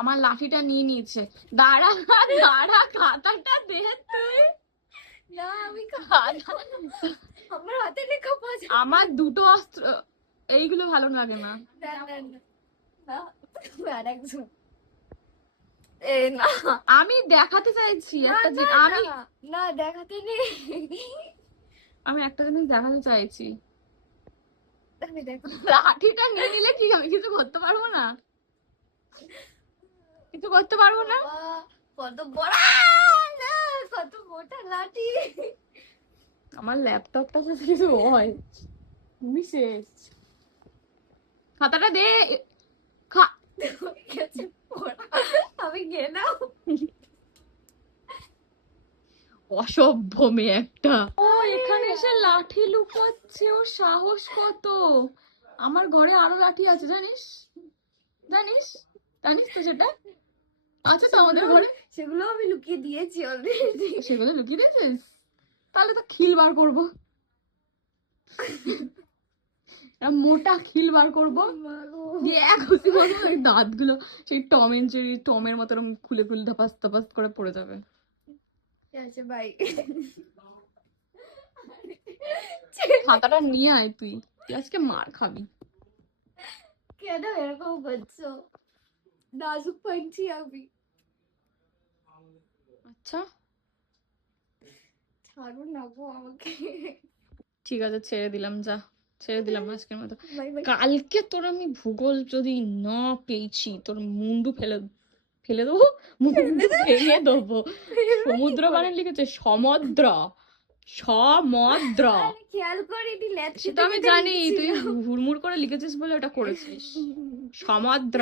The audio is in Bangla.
আমার লাঠিটা নিয়ে নিয়েছে। দাঁড়া দাঁড়া, খাতাটা দে তুই। না আমি খাতা, আমার হাতে লেখা পাঁচ। আমার দুটো অস্ত্র, এইগুলো ভালো লাগে না। না না না না, আর একজন। এ না আমি দেখাতে চাইছি না একটা না আমি না, না দেখাতে নেই। আমি একটা জিনিস দেখাতে চাইছি। আমি দেখো লাঠিটা নিয়ে নিলে কি হবে? কিছু করতে পারবো না, কিছু করতে পারবো না। বাবা, কত বড়, না কত মোটা লাঠি। আমার ল্যাপটপটা যদি কিছু হয় তুমি শেষ। খাতাটা দে। গেছে পড়া। আমি গেলাম। অসভ্য মেয়ে একটা। ও এখানে এসে লাঠি লুকোচ্ছে, ওর সাহস কত! আমার ঘরে আরো লাঠি আছে জানিস, জানিস, জানিস তো সেটা আছে তো আমাদের ঘরে। সেগুলো আমি লুকিয়ে দিয়েছি অলরেডি। সেগুলো লুকিয়ে দিয়েছিস? তাহলে তো খিল বার করবো, মোটা খিল বার করবো, দিয়ে এক ঘুষি মারবো, এই দাঁতগুলো সেই টম এন্ড জেরি টমের মতো এরকম খুলে খুলে ধপাস ধপাস করে পড়ে যাবে। আচ্ছা ভাই, খাতাটা নিয়ে আয়, তুই তুই আজকে মার খাবি। কেন এরকম করছো? নাজুক পাইছি আমি। আচ্ছা ছাড়ো না গো আমাকে। ঠিক আছে, ছেড়ে দিলাম, যা ছেড়ে দিলাম আজকের মতো। Bye bye. কালকে তোর আমি ভূগোল যদি না পেয়েছি, তোর মুন্ডু ফেলে ফেলে দেবো, মুন্ডু ভেঙে দেবো। সমুদ্র বানান লিখেছে সমুদ্র, সমুদ্র। খেয়াল করিনি, সেটা আমি জানি, তুই হুড়মুড় করে লিখেছিস বলে ওটা করেছিস। সমুদ্র।